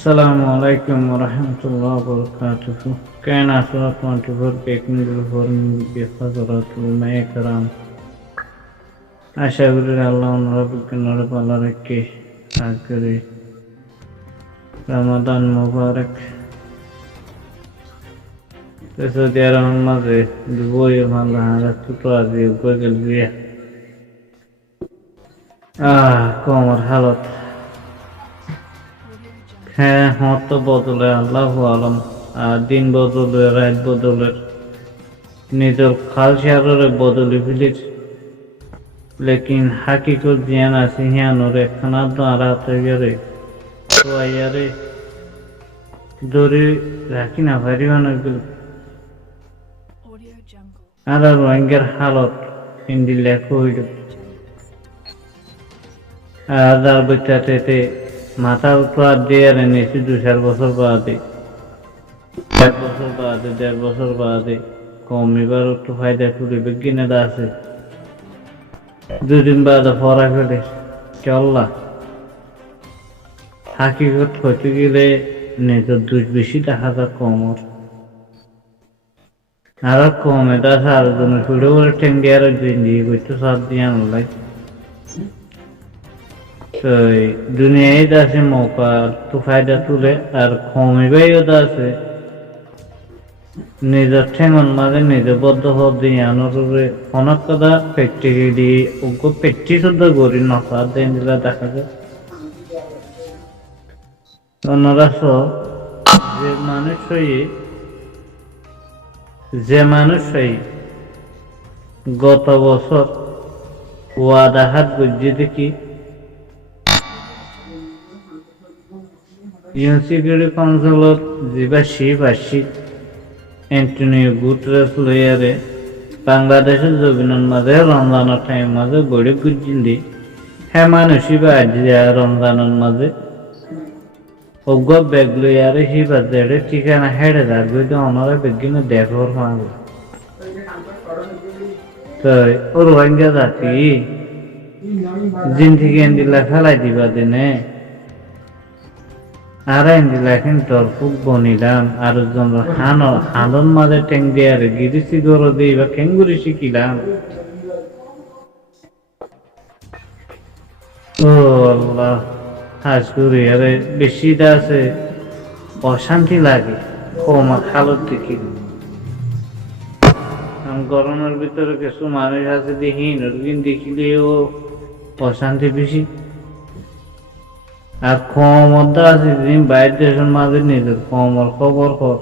Assalamualaikum warahmatullahi wabarakatuh. Kana surat 24 technical forum বিহাদরাতুল মাইকরাম। আশা করি আল্লাহ রাব্বুল পালা রেখে আজকে রমাদান মুবারক। সৌদি আরবের মাঝে দুবই মাল্লা হারাতুটো আজি গেল বিয়া। কোমর হালত হ্যাঁ হত বদলে আল্লাহু আলম। আর দিন বদলে রাত বদলের নিজের কালচারের বদলে ফেলিস লেকিন হাকিকত জ্ঞান আছে হিয়ানোর একখানা দাঁড়া তৈরি তো আয়ারে ধরে রাখি না ভারি অনেকগুলো আর রোহিঙ্গার হালত হিন্দি লেখা হইল আর যার বাচ্চাতে মাথার উপর দিয়ে আর এনেছি 2-4 বছর বাদে 1 বছর বাদে 1.5 বছর বাদে কমিবার একটু ফায়দা করে বিজ্ঞানীরা আছে 2 দিন বাদে পড়া ফেলে চল্লা হাকিকত হইতে গেলে নিজের দুধ বেশি দেখা যায় কমর আর কমে দাস আর জন্য ছুটে বলে ঠেঙ্গি আর দিয়ে করতে সাত দিয়ে আনলাই দুনিয়ায় আছে মৌকা তো ফায়দা তুলে আর কমিবাইও আছে নিজের ঠেঙন মাঝে নিজে বদ্ধ হদ দিয়ে আনোর অনেক কথা প্র্যাকটিক্যালি ওকে প্র্যাকটিস করি নফা দেন দিলে দেখা যায় অন্যরা যে মানুষই গত বছর ওয়াদা হাত বুঝিয়ে দেখি ইউএন কাউন্সিলত যিবা শিব আসি এন্টনিও গুটেরেস লইয়ারে বাংলাদেশের জমিনের মাঝে রমজানের টাইম মাঝে গড়ে গুজিলি হ্যাঁ মানুষই বা রমজানের মাঝে অজ্ঞ ব্যাগ লইয়ারে শিবা দেড়ে ঠিকানা হেড়ে দাঁড় অনারা বেগিনে দেখর মাগো তো ও রোহিঙ্গা জাতি জিন্দিগি এন্দিলা ফেলাই দিবা দিনে আর এন্দিলা এখন দরপুক বনিলাম আর হানন মাঝে টেং দিয়ে আর গিরিসি গরো দিই বা খেঙ্গুরি শিখিলাম ও আল্লাহ হাজ করি আরে বেশিটা আছে অশান্তি লাগে কমা খালত দেখি গরমের ভিতরে কিছু মানুষ আছে দেখি নতুন দেখিলেও অশান্তি বেশি আর ক্ষমতা আছে যিনি বাইরের দেশের মাঝে নিজের কমর খবর কর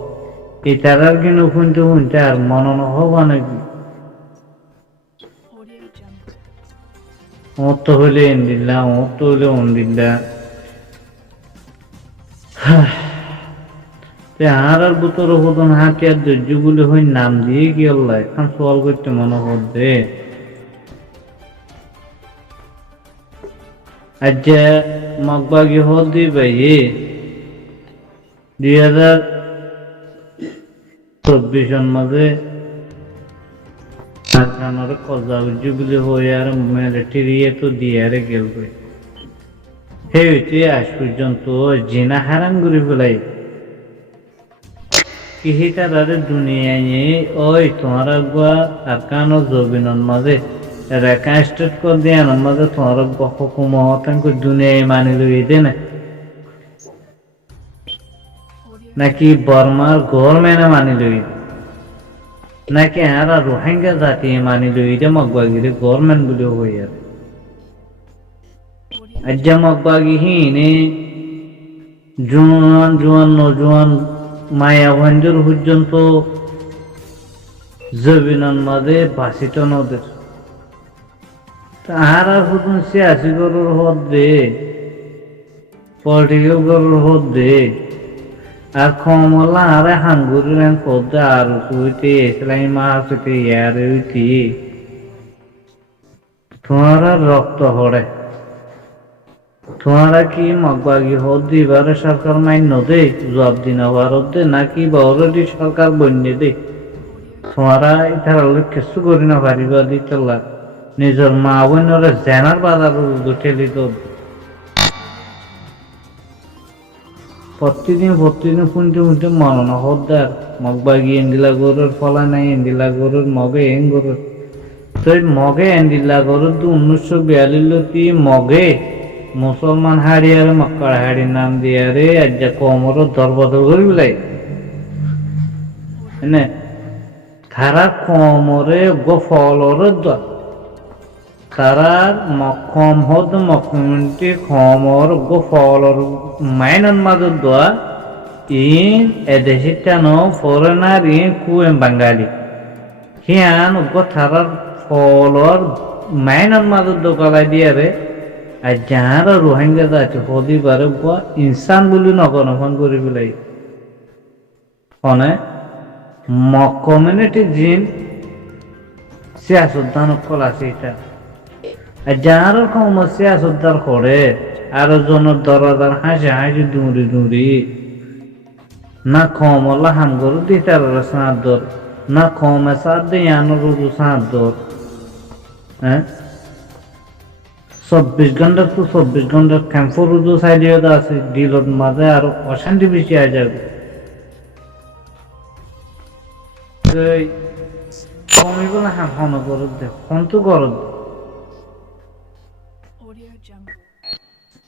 এটার কিন্তু শুনতে আর মনন হবা নাকি অত হইলে এন্দিল্লা অত হইলে অন্দিল্লা আর বুতর হতন হাঁকে আর ধৈর্যগুলো হই নাম দিয়ে গেল এখন সওয়াল করতে মনে হচ্ছে আচ্ছা মগবাগি হদি ভাই 2024 মাঝে কজা উজ্জুগুলি হয়ে আর মিলিটারি তো দিয়ে আরে গেল হে হইতে আজ পর্যন্ত জিনা হারাম করে ফেলাই কি তারা দুনিয়ায় ওই তোমার আর কানো জবিনের মাঝে রেখা স্টেট কর দিয়ে মাঝে তোমার হুকুম দুনিয়ায় মানি লই দে নাকি বর্মার গভর্নমেন্টে মানি লই নাকি আর রোহিঙ্গা জাতি মানি লই দে মগবাগিরে গভর্নমেন্ট বলে হই আর আজ মগবাগিহীনে জোয়ান জোয়ান নজওয়ান মায়া ভঞ্জুর পর্যন্ত জবিনের মাঝে বাসিত নদের আর হুতুন 86 গরুর হদ দে পলিটিক্যাল গরুর হদ দে আর কমলা আরে হাঙ্গুরের পদ দে আর হইতে ইসলামী মাস হইতে ইয়ার হইতে তোমার রক্ত হড়ে তোমারা কি মগবাগি হদ দিবারে সরকার মান্য দে জবাব দিনা ভারত দে নাকি অলরেডি সরকার বন্যে দে তোমারা এটার কিছু করি না পারিবা দিতলা নিজের মা বোনরে জেনার বাজার ঠেলি তো প্রতিদিন শুনতে মনন হদ্দার মগবাগি এন্দিলা গরুর ফলা নাই এন্দিলা গরুর মগে এন গরুর তো মগে এন্দিলা গরুর 1942 মগে মুসলমান হারিয়ারে মক্কার হাড়ির নাম দিয়ারে আজ যা কমর দরবদর করি বিলাই এনে তারা কমরে গো ফলর তারা কম হদ মকমিটি কমর গো ফলর মাইনন মাদুর দোয়া ইন এদেশে কেন ফরেনার ইন কুয়েম বাঙালি হিয়ান গো তারার ফলর মাইনন মাদুর দোকালাই দিয়ারে আর যাহারা রোহিঙ্গা আছে হদিবারে গো ইনসান বলি নগনফন করি বিলাই অনে কমিউনিটি জিন সিয়াসুদ্দান কল আছে এটা আর যাহার কম সিয়াসুদ্দার করে আর জনের দরদার হাসি দূরি না কম আল্লাহ হাম করু দিতার সাঁত দর না কমে সাত দিয়ে আনোর সাঁত দর হ্যাঁ 24 ঘন্টা তো 24 ঘন্টা ক্যাম্পর রুদু সাইডে আছে ডিলর মাঝে আর অশান্তি বেশি আয় যাবে কমিবলে হাম হন গরদ দে হন্তু গরদ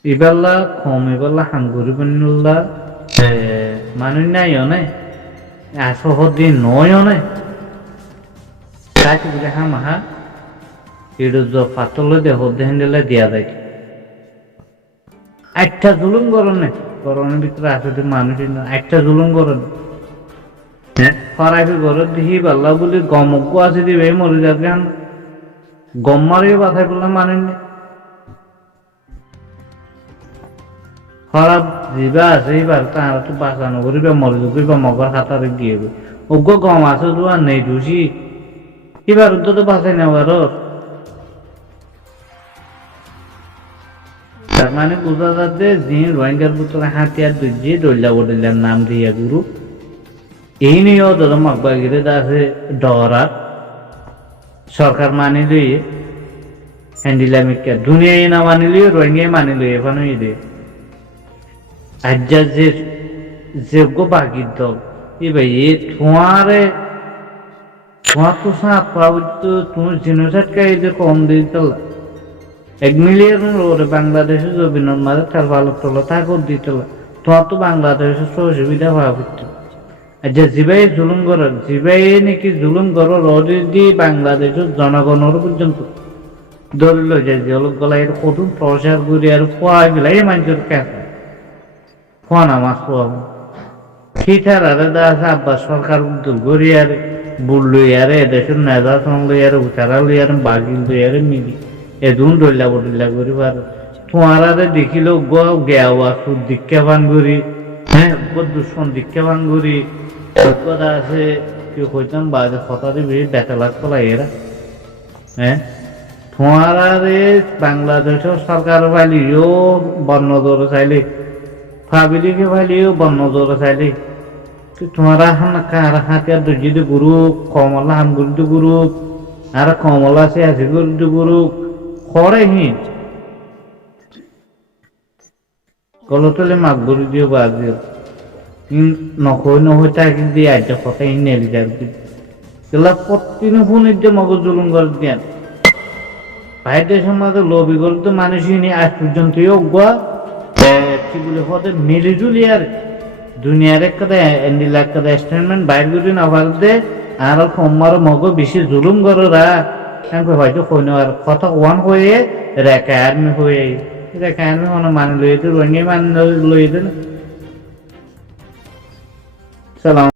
ইবাল্লা কমিবলা হাম গরিবনুল্লাহ মানুষ নাই অনে আসহদি নয় অনে তাকে বলে হাম হা এটা পাতলে দে হদ্দে হ্যান্ডেলে দিয়া যায় একটা জুলুম করনে করনের ভিতরে আসলে মানুষ একটা জুলুম করনে ফরাইফি ঘর দেখি পাল্লা বলি গমজ্ঞ আছে দিবে মরে যাবে গম মারিয়ে বাথাই বললে মানেন খারাপ জিবা আছে এবার তারা তো বাঁচানো করিবে মরে যাবে বা মগর হাতারে গিয়ে অজ্ঞ গম আছে তো আর নেই দোষী এবার তো বাঁচাই নেওয়ার তার মানে বোঝা যাচ্ছে যে রোহিঙ্গার ভিতরে হাতিয়ার দুই দলিয়া বদলিয়ার নাম দিয়া গুরু এই নিয়েও দাদা মকবাগিরে আছে ডরাত সরকার মানি লইয়ে হ্যান্ডিলামিকা দুনিয়ায় না মানি লইয়ে রোহিঙ্গায় মানি লইয়ে এখানে দিয়ে আজ্জা যে যোগ্য বাগির দল এবার এ তোমার তো সাপ পাবো তুমি জিনোসাইডকে এই যে কম দিয়ে তোলা 1 মিলিয়ন ওরে বাংলাদেশের জমিনের মাঝে তার ভালো তোলা থাকো দিয়ে তোলা তোমার তো বাংলাদেশের সুবিধা পাওয়া করতে আচ্ছা জিবাই জুলুম করার জিবাই নাকি জুলুম করার অলরেডি বাংলাদেশের জনগণের পর্যন্ত দলিল যায় যে লোক গলা এর কঠোর প্রসার করে আর খোয়া গেলাই মানুষের কাছে খোয়া নামাজ খোয়া খিঠার আরে দাস আব্বাস সরকার উদ্যোগ করি আর বুল লই আরে এদেশের নেতা সং লই আর উচারা লই আর বাগিল লই আর মিলি এদুন ডল্লা বডল্লা করি পার তোমার আরে দেখিলেও গেওয়া সুদ দীক্ষা ভান করি হ্যাঁ দুশ্মন দীক্ষা ভান করি কথা আছে কেউ কইতাম বাজে হঠাৎই বেশি দেখা লাগতো এরা হ্যাঁ তোমার বাংলাদেশের সরকার ফাইলিও বন্য দৌড়ে চাইলে ফাবিলিকে ফাইলিও বন্য দৌড়ে চাইলে তোমার হাতিয়ার দুর্জিত গুরু কমলা হাম গুরুদ গুরু আর কমলা সে আছে গুরুদ গুরু খড়ে হিন গলতলে মাঘ গরু দিও বাঘ দিও নখই তাকে দিয়ে আজ কথা নেলি যাবে এগুলা প্রতিদিন ফোনের যে মগজ জুলুম করে দেন ভাই দেশের মাঝে লবি করে তো মানুষই নেই আজ পর্যন্ত কি বলে হতে মিলিজুলি আর দুনিয়ার একটা এন্ডিল একটা স্টেটমেন্ট বাইর করে না পারতে আর কমার মগ বেশি জুলুম করে হয়তো হইনো আর কথা ওয়ান হয়ে রেখা আর্মি হয়ে রেখা আর্মি মানে লইতে রঙে মানে লইতে না সালাম